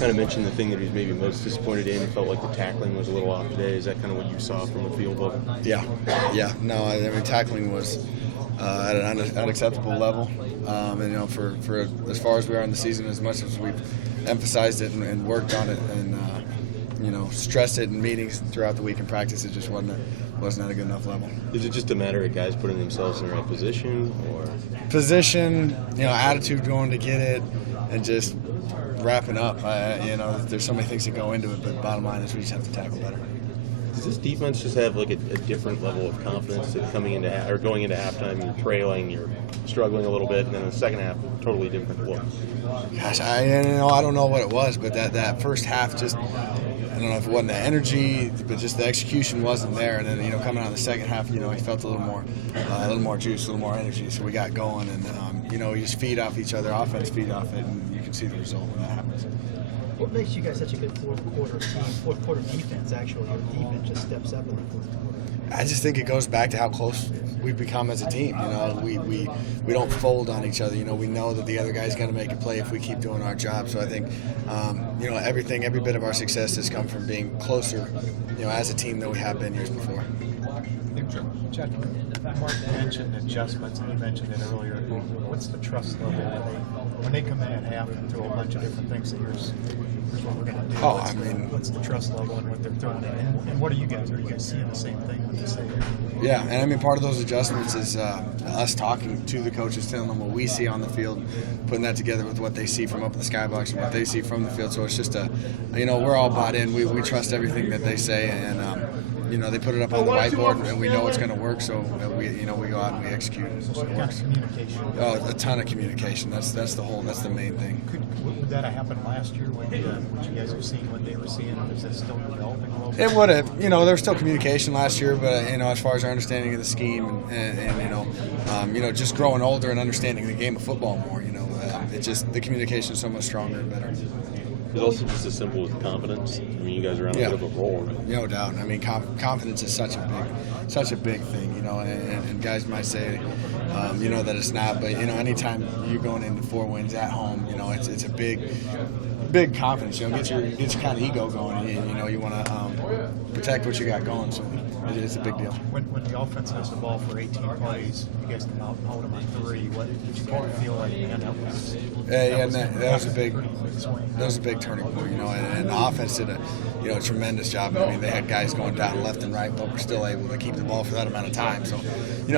kind of mentioned the thing that he was maybe most disappointed in. He felt like the tackling was a little off today. Is that kind of what you saw from the field level? Yeah. No, I mean, tackling was at an unacceptable level. And for as far as we are in the season, as much as we've emphasized it and worked on it and stressed it in meetings throughout the week in practice, it just wasn't at a good enough level. Is it just a matter of guys putting themselves in the right position, or position, attitude going to get it, and just wrapping up? There's so many things that go into it, but the bottom line is we just have to tackle better. Does this defense just have like a different level of confidence that going into halftime, you're trailing, you're struggling a little bit, and then in the second half, totally different look? Gosh, I don't know what it was, but that first half just, I don't know if it wasn't the energy, but just the execution wasn't there. And then coming out of the second half, he felt a little more juice, a little more energy. So we got going, and we just feed off each other, offense feed off it, and you can see the result when that happens. What makes you guys such a good fourth quarter defense? Actually, your defense just steps up in the fourth quarter. I just think it goes back to how close we've become as a team. We don't fold on each other. We know that the other guy's going to make a play if we keep doing our job. So I think, every bit of our success has come from being closer, as a team than we have been years before. Josh, Mark mentioned adjustments, and you mentioned it earlier. What's the trust level when they come in at half and throw a bunch of different things? Here's what we're going to do. What's the trust level and what they're throwing in? And what are you guys seeing the same thing when you say it? Yeah, and part of those adjustments is us talking to the coaches, telling them what we see on the field, putting that together with what they see from up in the skybox and what they see from the field. So it's just we're all bought in. We trust everything that they say, and they put it up on the whiteboard, and we know it's going to work. So we go out and we execute. So it kind of communication. Oh, a ton of communication. That's the main thing. Would that have happened last year when what you guys were seeing, what they were seeing, or is that still developing a little bit? It would have. There was still communication last year, but as far as our understanding of the scheme and just growing older and understanding the game of football more, it just the communication is so much stronger and better. It's also just as simple as confidence. I mean, you guys are on a bit of a roll. Right? No doubt. I mean, confidence is such a big thing, and guys might say, that it's not, but anytime you're going into 4 wins at home, it's a big confidence. Get your kind of ego going. You want to protect what you got going. So it's a big deal. When the offense has the ball for 18 plays, you guys can hold them on 3. What did you kind of feel like? Man, that was a big turning point. And the offense did a tremendous job. I mean, they had guys going down left and right, but we're still able to keep the ball for that amount of time. So,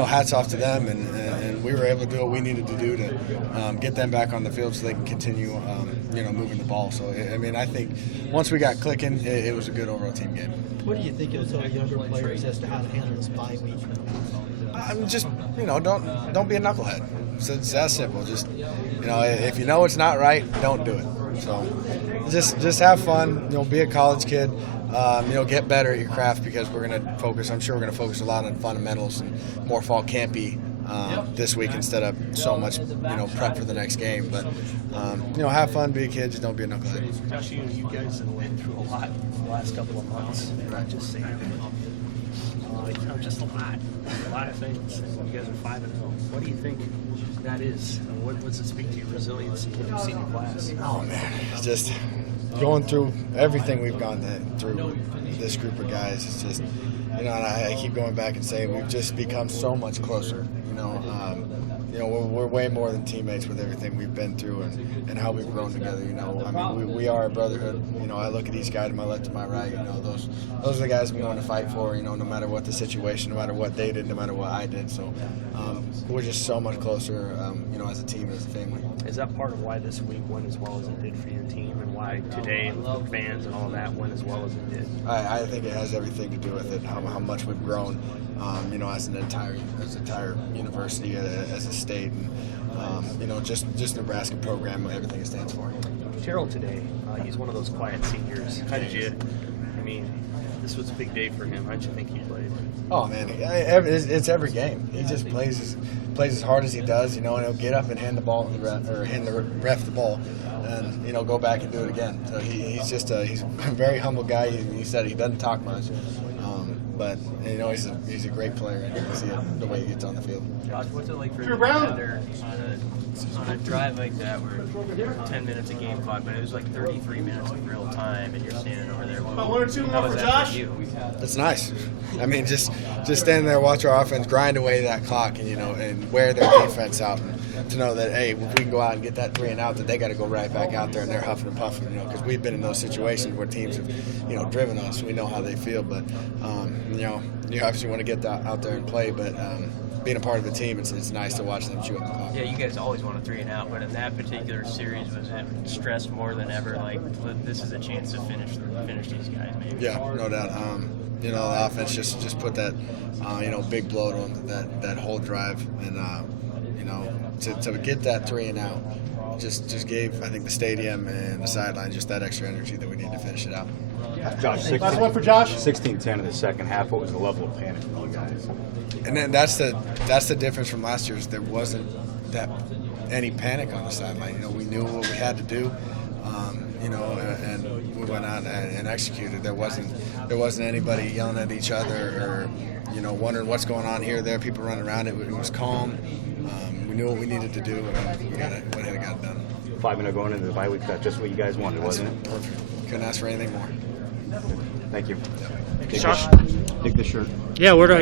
hats off to them, and we were able to do what we needed to do to get them back on the field so they can continue, moving the ball. So, I think once we got clicking, it was a good overall team game. What do you think of the younger players as to how to handle this bye week? Just, don't be a knucklehead. It's that simple. Just, if you know it's not right, don't do it. So, just have fun. Be a college kid. Get better at your craft because we're going to focus. I'm sure we're going to focus a lot on fundamentals and more fall campy this week instead of so much, prep for the next game. But, have fun, be a kid, just don't be a knucklehead. Josh, you guys have been through a lot the last couple of months. Not just saying, just a lot of things. And you guys are 5-0. What do you think that is? What does it speak to your resilience in your senior class? Oh man, just going through everything we've gone through with this group of guys. It's just, and I keep going back and saying we've just become so much closer. We're way more than teammates with everything we've been through and how we've grown together. We are a brotherhood. I look at each guy to my left and my right. Those are the guys I'm going to fight for. No matter what the situation, no matter what they did, no matter what I did. So we're just so much closer. As a team, as a family. Is that part of why this week went as well as it did for your team, and why today fans and all of that went as well as it did? I think it has everything to do with it. How much we've grown. As an entire university, as a state, and just Nebraska program, everything it stands for. Terrell today, he's one of those quiet seniors. How did you? This was a big day for him. How did you think he played? Oh man, it's every game. He just plays as hard as he does, and he'll get up and hand the ball to the ref, or hand the ref the ball, and go back and do it again. So he's a very humble guy. He said he doesn't talk much. But he's a great player, and you can see it the way he gets on the field. Josh, what's it like for you to be there on a drive like that where 10 minutes of game clock, but it was like 33 minutes of real time, and you're standing over there. How was that for you? It's nice. I mean, just standing there, watch our offense grind away that clock, and and wear their defense out, and to know that if we can go out and get that 3 and out, that they got to go right back out there and they're huffing and puffing, because we've been in those situations where teams have driven us. We know how they feel, but you obviously want to get out there and play, but. Being a part of the team, it's nice to watch them chew up the clock. Yeah, you guys always want a 3 and out, but in that particular series, was it stressed more than ever? Like, this is a chance to finish these guys, maybe. Yeah, no doubt. The offense just put that, big bloat on that whole drive, and to get that 3 and out, just gave, I think, the stadium and the sideline just that extra energy that we need to finish it out. Josh, Last one for Josh. 16-10 in the second half. What was the level of panic from you guys? And then that's the difference from last year. Is there wasn't any panic on the sideline. We knew what we had to do, and we went out and executed. There wasn't anybody yelling at each other or wondering what's going on here. There, people running around. It was calm. We knew what we needed to do, and we went ahead and got it done. 5-0 going into the bye week. That's just what you guys wanted, wasn't it? Perfect. Couldn't ask for anything more. Thank you. Yeah. Josh, dig the shirt. Yeah, where do I